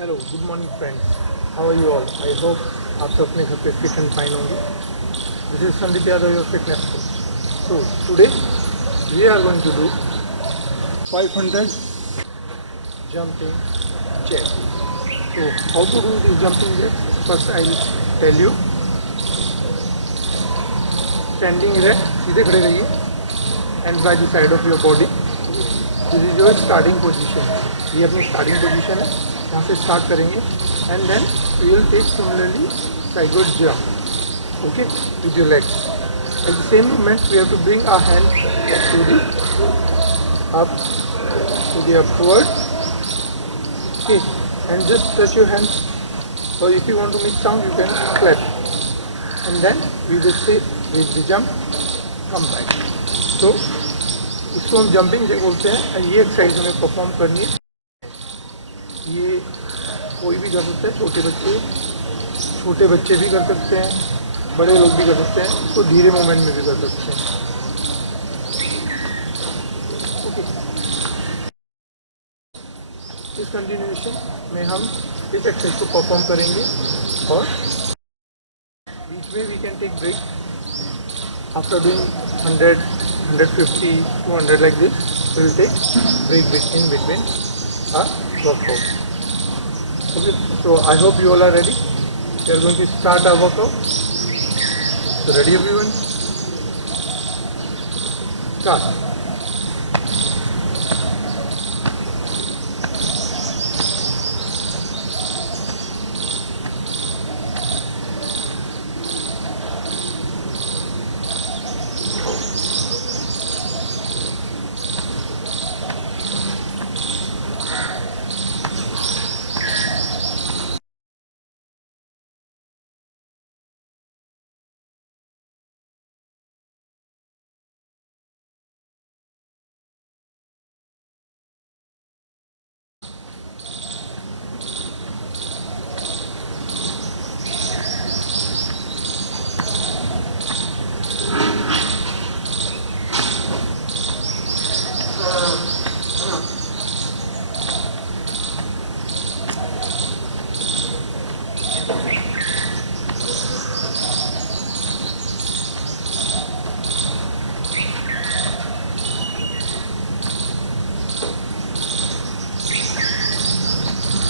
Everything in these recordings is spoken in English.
Hello, good morning friends, how are you all? I hope आप सब अपने घर पे फिट एंड फाइन होंगे. This is Sandeep Yadav, your fitness coach. So today we are going to do 500 jumping jacks. So how to do this jumping jacks? First I will tell you. Standing erect, सीधे खड़े रहिए, and by the side of your body. This is your starting position. ये अपनी starting position है, यहाँ से start करेंगे and then we will take similarly sideward jump, okay, with your legs. At the same moment we have to bring our hand to the up, to the upward, okay, and just touch your hand, और if you want to make sound you can clap, and then we will say with the jump come back. तो इसको हम jumping Jack बोलते हैं. ये exercise हमें perform करनी है. ये कोई भी कर सकता है, छोटे बच्चे भी कर सकते हैं, बड़े लोग भी कर सकते हैं. इसको धीरे मोमेंट में भी कर सकते हैं. ओके, इस कंटिन्यूएशन में हम इस एक्सरसाइज को परफॉर्म करेंगे और बीच में we can take break after doing 100, 150, 200 like this. We will take break in between our workout. Okay, so I hope you all are ready. We are going to start our workout. So ready everyone? Start.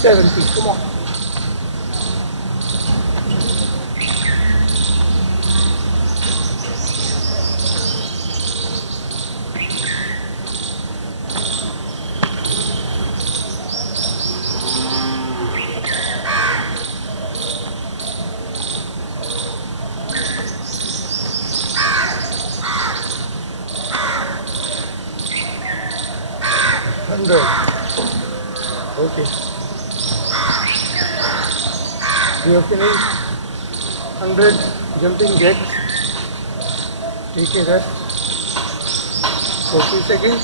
Seventy. Come on. Okay. We have finished 100 jumping jacks. Take a rest for 2 seconds.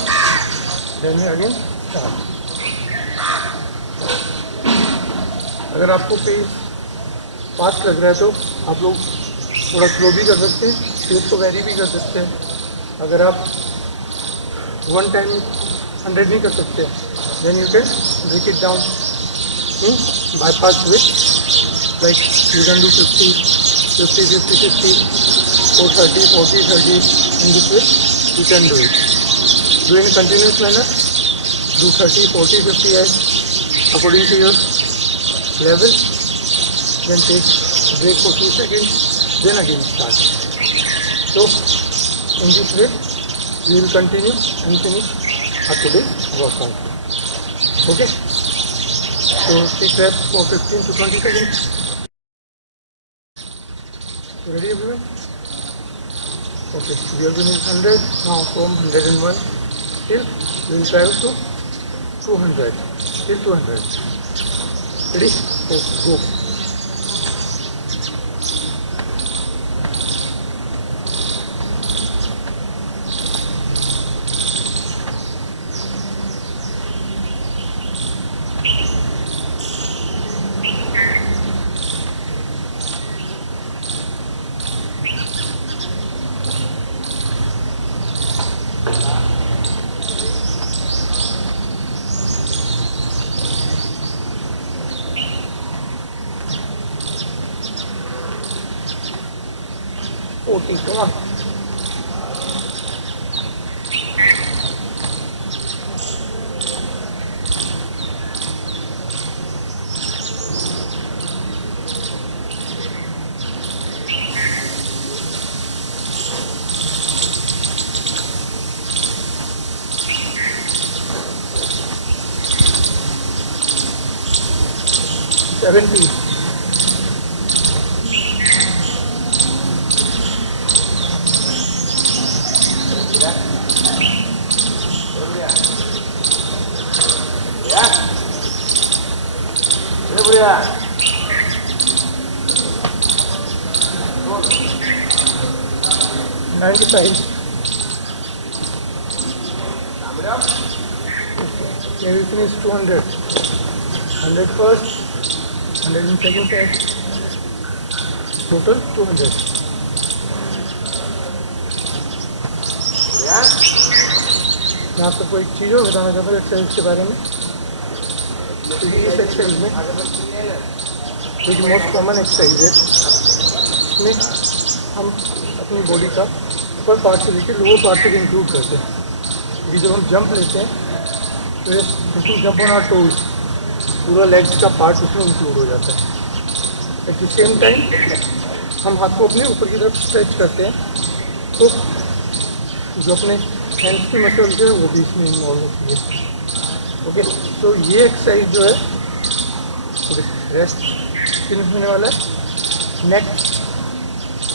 Then we again start. अगर आपको pace fast लग रहा है तो आप लोग थोड़ा slow भी कर सकते हैं, पेस को वेरी भी कर सकते हैं. अगर आप वन टाइम 100 नहीं कर सकते, then you can break it down in bypass way. Like you can do 50, 50, 50, 50, or 30, 40, 30. In this way, you can do it. Do in a continuous manner. Do 30, 40, 50 as according to your level. Then take break for 2 seconds. Then again start. So in this way, we will continue and finish our today's workout. Okay. So take rest for 15 to 20 seconds. Ready everyone? Okay, we are going to 100 now. From 101 till we will travel to 200 till 200. Ready? Okay, go. 40, come on. Seventy. $95. Okay, we finish 200. 100 first, 100 in second set. Total 200. मैं आपको कोई चीज़ और बताना चाहता हूँ exercise के बारे में। क्योंकि इस एक्सरसाइज में एक मोस्ट कॉमन एक्सरसाइज है, इसमें हम अपनी बॉडी का ऊपर पार्ट से लेकर लोअर पार्ट तक इंक्लूड करते हैं। क्योंकि जब हम जंप लेते हैं तो ये जंप ऑन आवर टोज, पूरा लेग्स का पार्ट उसमें इंक्लूड हो जाता है। एट द सेम टाइम हम हाथ को अपने ऊपर की तरफ स्ट्रेच करते हैं, तो जो अपने हैंड्स की मसल्स है वो भी इसमें इन्वॉल्व होती है। ओके, तो ये एक्सरसाइज जो है रेस्ट फिनिश होने वाला है। नेक्स्ट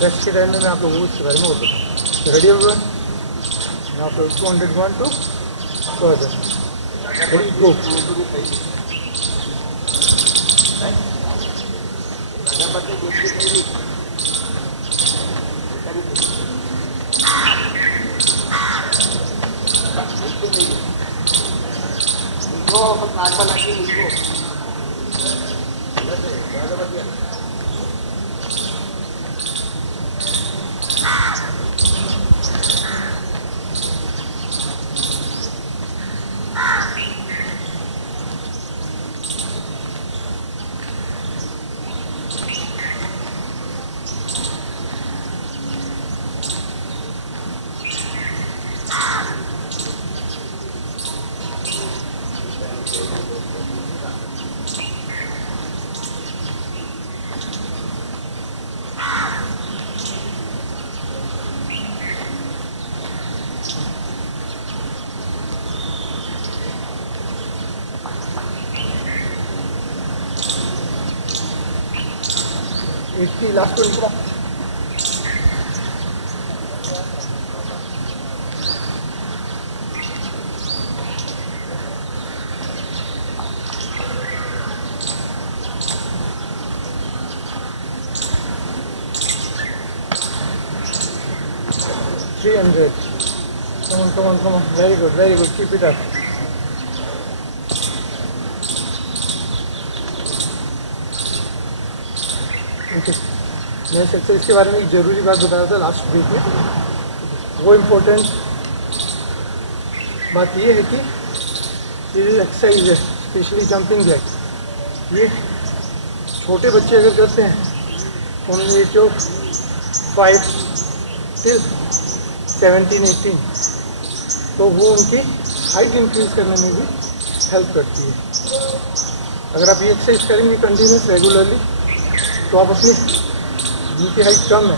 रेस्ट के टाइम में मैं आप लोगों को इसके बारे में और बताऊँ। Ready everyone? Now from 201 to further. Ready go. Last 20 300. Come on. Very good. Keep it up. Okay. मैं एक्सरसाइज के बारे में एक ज़रूरी बात बता रहा था लास्ट वीक में। वो इम्पोर्टेंट बात ये है कि ये जो एक्सरसाइज है, स्पेशली जंपिंग जैक, ये छोटे बच्चे अगर करते हैं from the age of 5 till 17-18, तो वो उनकी हाइट इंक्रीज करने में भी हेल्प करती है। अगर आप ये एक्सरसाइज करेंगे कंटिन्यूस रेगुलरली, तो आप अपनी जिनकी हाइट कम है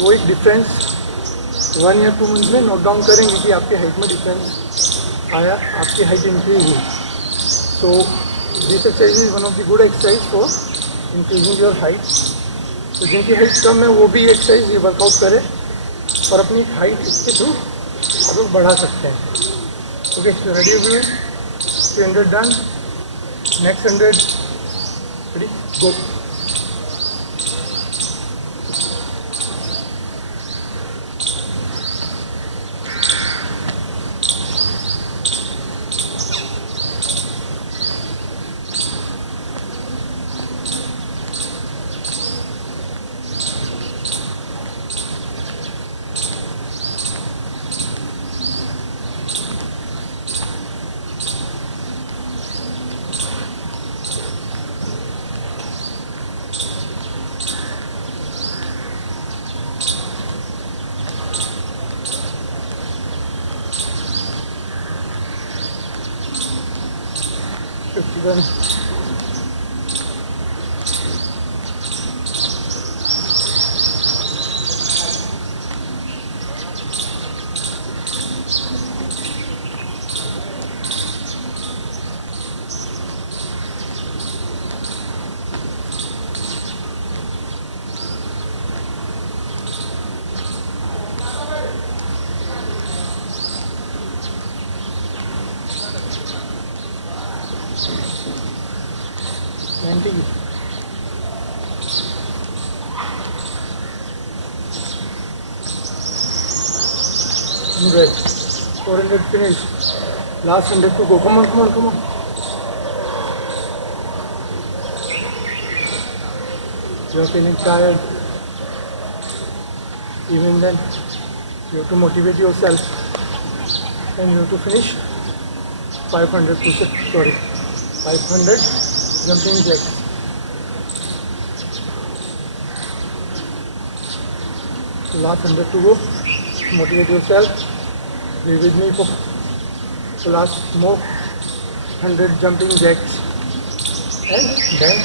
वो एक डिफरेंस 1 या 2 मंथ में नोट डाउन करेंगे कि आपकी हाइट में डिफरेंस आया, आपकी हाइट इंक्रीज हुई। So this exercise is one of the good exercise for increasing your height. तो जिनकी हाइट कम है वो भी एक्सरसाइज ये वर्कआउट करें और अपनी हाइट इसके थ्रू आप लोग बढ़ा सकते हैं। ओके, रेडी हो? 300 done. Next 100 ready go. 51. Right. 400 finish. Last 100 to go. Come on, come on, come on. You are feeling tired. Even then, you have to motivate yourself. And you have to finish 500 push-ups. Sorry, 500 jumping jacks. Last 100 to go. Motivate yourself. Be with me for the last more 100 jumping jacks, and then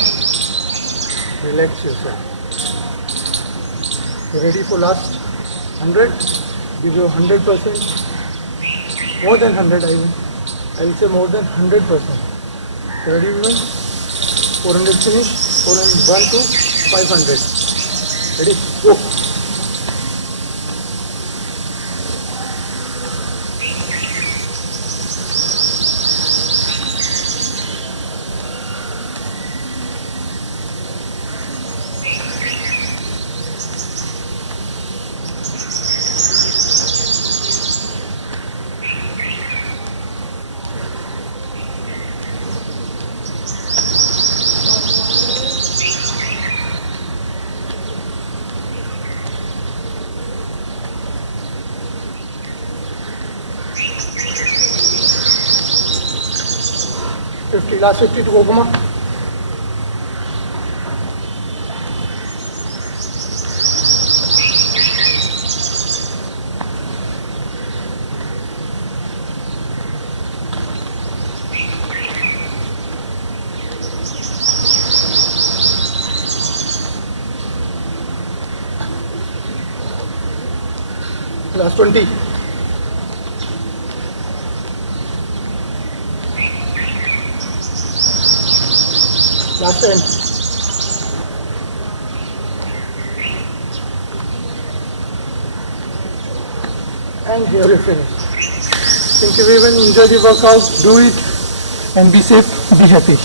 relax yourself. You ready for last 100? Give you 100%, more than 100. I will say more than 100%. So ready, everyone? 400 finish. 401 to 500. Ready? Go. 50, last 50 to go, come on. Last 20. Last 10. And here we finish. Thank you everyone. Enjoy the workout. Do it and be safe. Be happy.